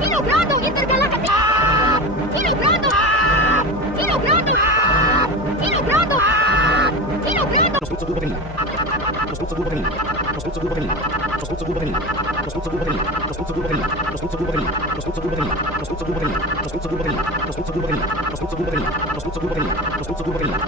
Kinobrado Intergalactic! Kinobrado! Kinobrado! Kinobrado! Kinobrado! Раздутся губы Галины. Раздутся губы Галины. Раздутся губы Галины. Раздутся губы Галины. Раздутся губы Галины. Раздутся губы Галины. Раздутся губы Галины. Раздутся губы Галины. Раздутся губы Галины. Раздутся губы Галины. Раздутся губы Галины. Раздутся губы Галины. Раздутся губы Галины. Раздутся губы Галины.